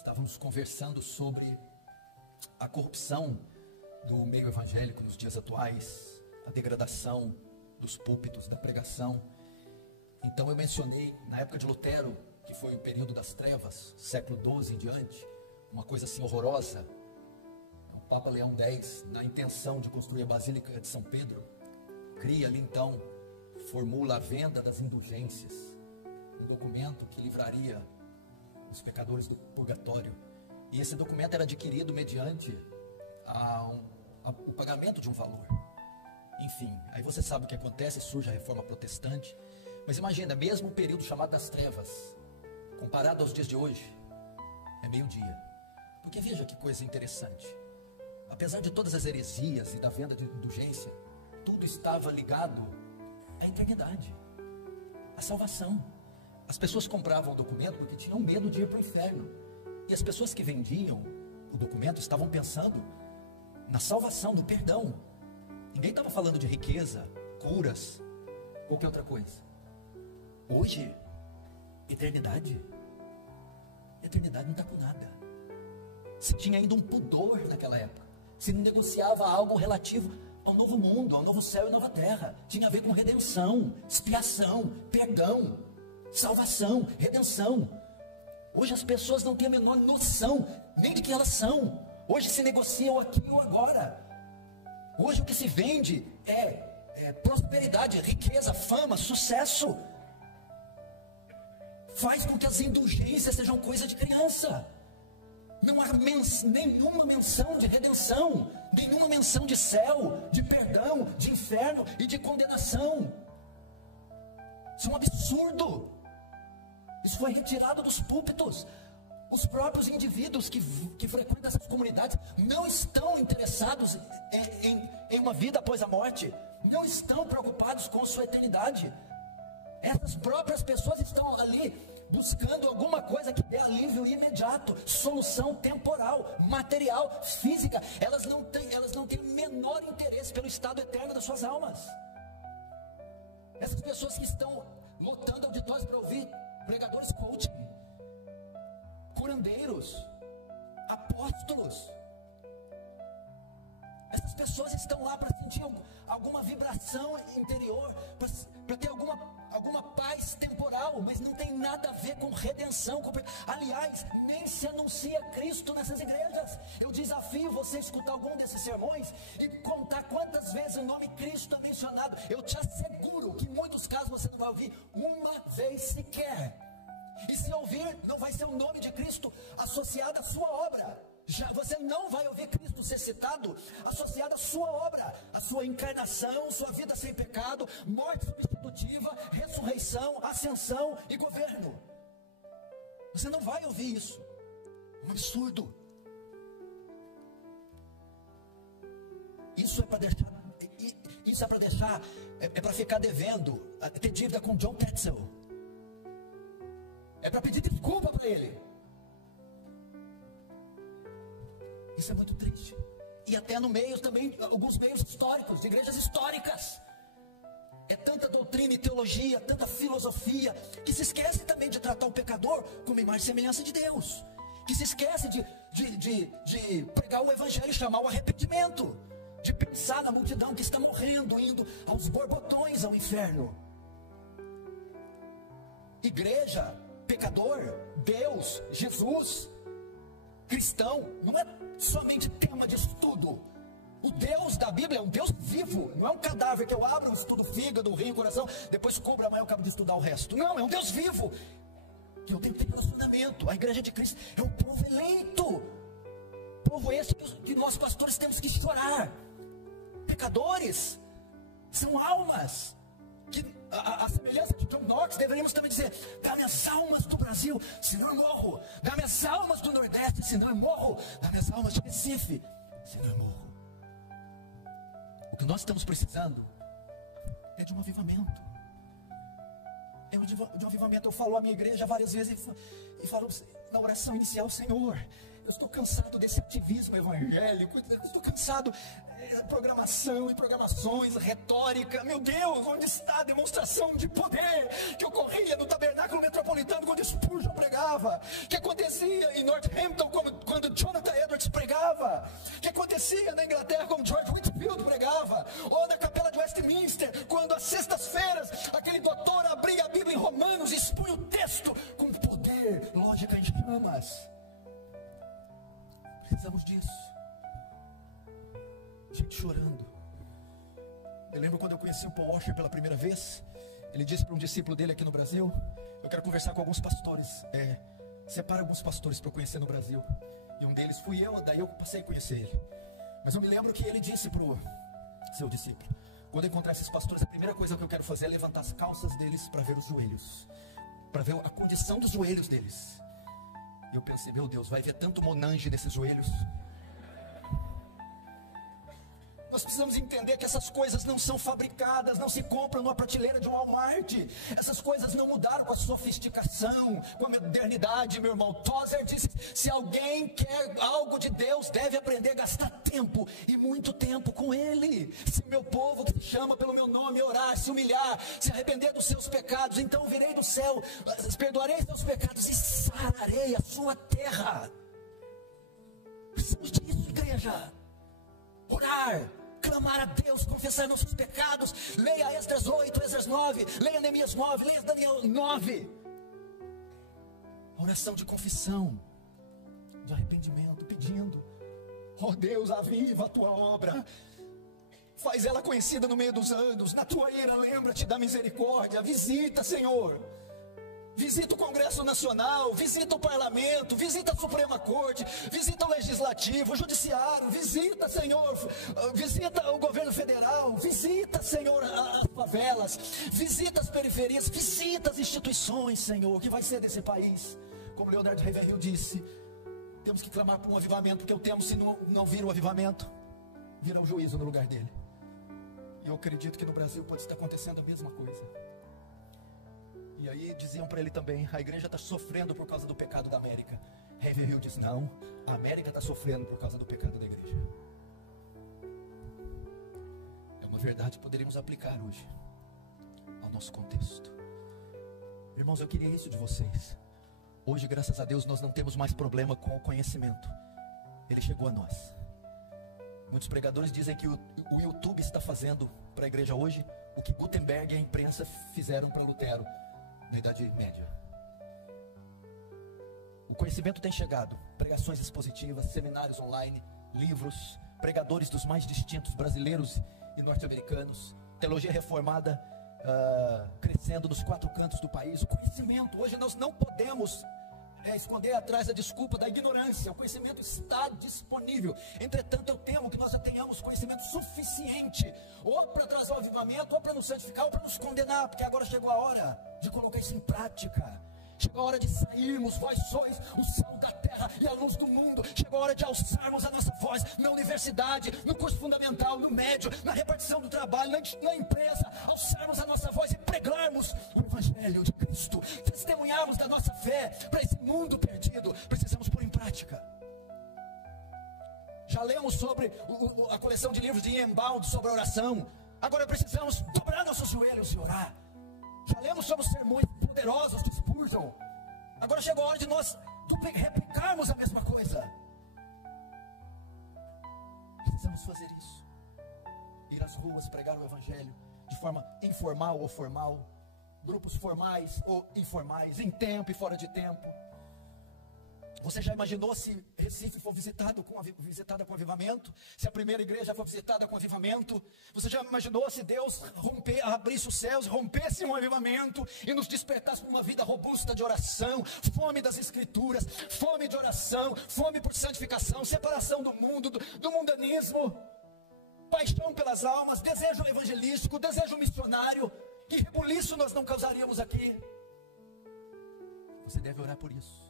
Estávamos conversando sobre a corrupção do meio evangélico nos dias atuais, a degradação dos púlpitos, da pregação. Então eu mencionei, na época de Lutero, que foi o período das trevas, século XII em diante, uma coisa assim horrorosa. O Papa Leão X, na intenção de construir a Basílica de São Pedro, cria ali então, formula a venda das indulgências, um documento que livraria os pecadores do purgatório. E esse documento era adquirido mediante o pagamento de um valor. Enfim, aí você sabe o que acontece, surge a reforma protestante. Mas imagina, mesmo o período chamado das trevas, comparado aos dias de hoje, é meio-dia. Porque veja que coisa interessante. Apesar de todas as heresias e da venda de indulgência, tudo estava ligado à eternidade, à salvação. As pessoas compravam o documento porque tinham medo de ir para o inferno. E as pessoas que vendiam o documento estavam pensando na salvação, no perdão. Ninguém estava falando de riqueza, curas, qualquer outra coisa. Hoje, eternidade não está com nada. Se tinha ainda um pudor naquela época, se negociava algo relativo ao novo mundo, ao novo céu e nova terra. Tinha a ver com redenção, expiação, perdão, salvação, redenção. Hoje as pessoas não têm a menor noção nem de quem elas são. Hoje se negocia o aqui ou agora. Hoje o que se vende é prosperidade, riqueza, fama, sucesso. Faz com que as indulgências sejam coisa de criança. Não há nenhuma menção de redenção, nenhuma menção de céu, de perdão, de inferno e de condenação. Isso é um absurdo. Isso foi retirado dos púlpitos. Os próprios indivíduos que frequentam essas comunidades não estão interessados em uma vida após a morte. Não estão preocupados com sua eternidade. Essas próprias pessoas estão ali buscando alguma coisa que dê alívio imediato, solução temporal, material, física. Elas não têm o menor interesse pelo estado eterno das suas almas. Essas pessoas que estão lotando auditórios para ouvir pregadores coaching, curandeiros, apóstolos. Essas pessoas estão lá para sentir alguma vibração interior, para ter alguma paz temporal, mas não tem nada a ver com redenção. Aliás, nem se anuncia Cristo nessas igrejas. Eu desafio você a escutar algum desses sermões e contar quantas vezes o nome Cristo é mencionado. Eu te asseguro que em muitos casos você não vai ouvir uma vez sequer. E se ouvir, não vai ser o nome de Cristo associado à sua obra. Você não vai ouvir Cristo ser citado associado à sua obra, à sua encarnação, sua vida sem pecado, morte substitutiva, ressurreição, ascensão e governo. Você não vai ouvir isso. Um absurdo. Isso é para deixar, é para ficar devendo, ter dívida com John Tetzel. É para pedir desculpa para ele. Isso é muito triste. E até no meio também, alguns meios históricos, de igrejas históricas. É tanta doutrina e teologia, tanta filosofia, que se esquece também de tratar o pecador como imagem e semelhança de Deus. Que se esquece de pregar o evangelho e chamar o arrependimento. De pensar na multidão que está morrendo, indo aos borbotões ao inferno. Igreja, pecador, Deus, Jesus, cristão, não é somente tema de estudo. O Deus da Bíblia é um Deus vivo. Não é um cadáver que eu abro, estudo fígado, rim, coração, depois cobro amanhã, eu acabo de estudar o resto. Não, é um Deus vivo que eu tenho que ter relacionamento. A igreja de Cristo é um povo eleito, povo esse que nós pastores temos que chorar. Pecadores são almas que, a semelhança de John Knox, deveríamos também dizer: dá-me as almas do Brasil, senão eu morro. Dá-me as almas do Nordeste, senão eu morro. Dá-me as almas de Recife, senão eu morro. O que nós estamos precisando é de um avivamento. É de um avivamento. Eu falo à minha igreja várias vezes e falo na oração inicial: Senhor, Eu estou cansado desse ativismo evangélico, eu estou cansado de programação e programações, retórica. Meu Deus, onde está a demonstração de poder que ocorria no tabernáculo metropolitano quando Spurgeon pregava? Que acontecia em Northampton quando Jonathan Edwards pregava? Que acontecia na Inglaterra quando George Whitefield pregava? Ou na capela de Westminster, quando às sextas-feiras aquele doutor abria a Bíblia em Romanos e expunha o texto com poder, lógica em chamas? Precisamos disso. Gente chorando. Eu lembro quando eu conheci o Paul Washer pela primeira vez. Ele disse para um discípulo dele aqui no Brasil: eu quero conversar com alguns pastores, separa alguns pastores para eu conhecer no Brasil. E um deles fui eu, daí eu passei a conhecer ele. Mas eu me lembro que ele disse para o seu discípulo: quando eu encontrar esses pastores, a primeira coisa que eu quero fazer é levantar as calças deles para ver os joelhos, para ver a condição dos joelhos deles. E eu pensei: meu Deus, vai ver tanto Monange nesses joelhos. Nós precisamos entender que essas coisas não são fabricadas, não se compram numa prateleira de um Walmart. Essas coisas não mudaram com a sofisticação, com a modernidade, meu irmão. Tozer disse: se alguém quer algo de Deus, deve aprender a gastar tempo, e muito tempo com Ele. Se meu povo que se chama pelo meu nome orar, se humilhar, se arrepender dos seus pecados, então virei do céu, perdoarei seus pecados e sararei a sua terra. Precisamos disso, igreja. Orar, clamar a Deus, confessar nossos pecados. Leia Esdras 8, Esdras 9, leia Neemias 9, leia Daniel 9. Oração de confissão, de arrependimento, pedindo: ó Deus, aviva a tua obra, faz ela conhecida no meio dos anos. Na tua ira lembra-te da misericórdia. Visita, Senhor, visita o Congresso Nacional, visita o Parlamento, visita a Suprema Corte, visita o Legislativo, o Judiciário, visita, Senhor, visita o governo federal, visita, Senhor, as favelas, visita as periferias, visita as instituições, Senhor. O que vai ser desse país? Como Leonardo Ravenhill disse, temos que clamar por um avivamento, porque eu temo, se não vir o avivamento, virá um juízo no lugar dele. E eu acredito que no Brasil pode estar acontecendo a mesma coisa. E aí diziam para ele também: a igreja está sofrendo por causa do pecado da América. Ravenhill diz: não, a América está sofrendo por causa do pecado da igreja. É uma verdade que poderíamos aplicar hoje ao nosso contexto. Irmãos, eu queria isso de vocês. Hoje, graças a Deus, nós não temos mais problema com o conhecimento. Ele chegou a nós. Muitos pregadores dizem que o YouTube está fazendo para a igreja hoje o que Gutenberg e a imprensa fizeram para Lutero na Idade Média. O conhecimento tem chegado. Pregações expositivas, seminários online, livros, pregadores dos mais distintos brasileiros e norte-americanos, teologia reformada crescendo nos 4 cantos do país. O conhecimento, hoje nós não podemos esconder atrás da desculpa da ignorância. O conhecimento está disponível. Entretanto, eu temo que nós já tenhamos conhecimento suficiente, ou para trazer o avivamento, ou para nos santificar, ou para nos condenar, porque agora chegou a hora de colocar isso em prática. Chegou a hora de sairmos. Vós sois o sal da terra e a luz do mundo. Chegou a hora de alçarmos a nossa voz na universidade, no curso fundamental, no médio, na repartição do trabalho, na empresa. Alçarmos a nossa voz e pregarmos o Evangelho de Cristo. Testemunharmos da nossa fé para esse mundo perdido. Precisamos pôr em prática. Já lemos sobre a coleção de livros de Ian Bound sobre a oração. Agora precisamos dobrar nossos joelhos e orar. Já lemos sobre os sermões poderosos de Spurgeon. Agora chegou a hora de nós replicarmos a mesma coisa. Precisamos fazer isso. Ir às ruas, pregar o Evangelho de forma informal ou formal, grupos formais ou informais, em tempo e fora de tempo. Você já imaginou se Recife for visitada com avivamento? Se a primeira igreja for visitada com avivamento? Você já imaginou se Deus abrisse os céus, rompesse um avivamento e nos despertasse para uma vida robusta de oração, fome das escrituras, fome de oração, fome por santificação, separação do mundo, do mundanismo, paixão pelas almas, desejo evangelístico, desejo missionário? Que rebuliço nós não causaríamos aqui? Você deve orar por isso.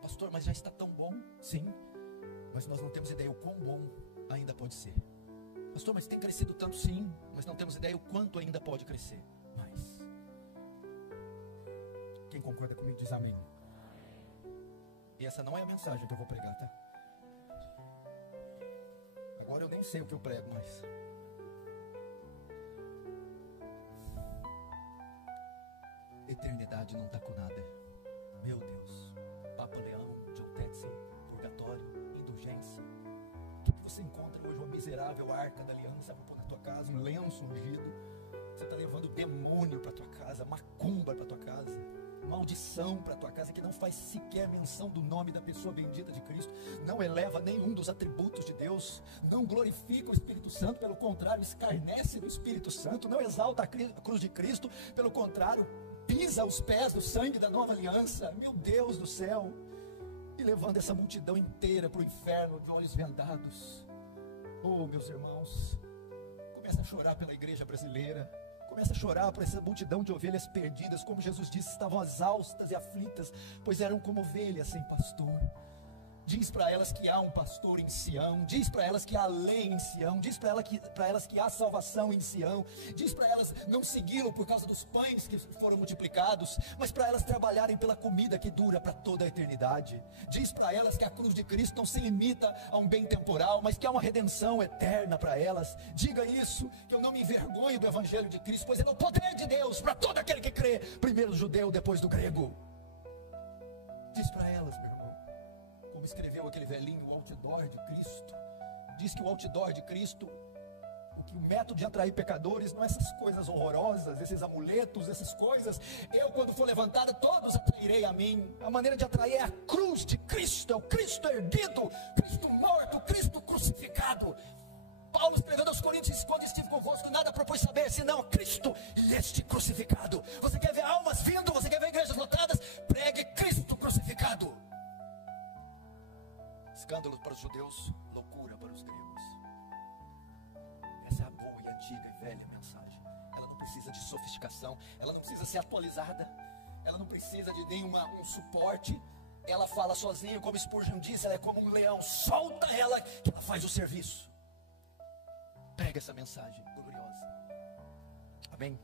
Pastor, mas já está tão bom. Sim, mas nós não temos ideia o quão bom ainda pode ser. Pastor, mas tem crescido tanto. Sim, mas não temos ideia o quanto ainda pode crescer mais. Quem concorda comigo diz amém. E essa não é a mensagem que eu vou pregar, tá? Agora eu nem sei o que eu prego mais. Eternidade não está com nada. Meu Deus. Papa Leão, John Tetzel, purgatório, indulgência. O que você encontra hoje? Uma miserável arca da aliança para pôr na tua casa, um lenço ungido. Você está levando demônio para tua casa, macumba para tua casa, maldição para tua casa, que não faz sequer menção do nome da pessoa bendita de Cristo, não eleva nenhum dos atributos de Deus, não glorifica o Espírito Santo, pelo contrário, escarnece do Espírito Santo, não exalta a cruz de Cristo, pelo contrário, pisa os pés do sangue da nova aliança. Meu Deus do céu, e levando essa multidão inteira para o inferno de olhos vendados. Oh, meus irmãos, começa a chorar pela igreja brasileira, começa a chorar por essa multidão de ovelhas perdidas, como Jesus disse, estavam exaustas e aflitas, pois eram como ovelhas sem pastor. Diz para elas que há um pastor em Sião, diz para elas que há lei em Sião, diz para elas que há salvação em Sião, diz para elas não segui-lo por causa dos pães que foram multiplicados, mas para elas trabalharem pela comida que dura para toda a eternidade. Diz para elas que a cruz de Cristo não se limita a um bem temporal, mas que há uma redenção eterna para elas. Diga isso, que eu não me envergonho do evangelho de Cristo, pois ele é o poder de Deus para todo aquele que crê, primeiro o judeu, depois do grego. Diz para elas, meu irmão, como escreveu aquele velhinho, o outdoor de Cristo. Diz que o outdoor de Cristo, o método de atrair pecadores não é essas coisas horrorosas, esses amuletos, essas coisas. Eu, quando for levantada, todos atrairei a mim. A maneira de atrair é a cruz de Cristo, é o Cristo erguido, Cristo morto, Cristo crucificado. Paulo escrevendo aos Coríntios: quando estive convosco, nada propus saber, senão Cristo e este crucificado. Você quer ver almas vindo? Você quer ver igrejas lotadas? Pregue Cristo crucificado. Escândalo para os judeus, loucura para os gregos. Essa é a boa e antiga e velha mensagem. Ela não precisa de sofisticação, ela não precisa ser atualizada, ela não precisa de um suporte. Ela fala sozinha, como Spurgeon diz, ela é como um leão, solta ela que ela faz o serviço. Pega essa mensagem gloriosa. Amém?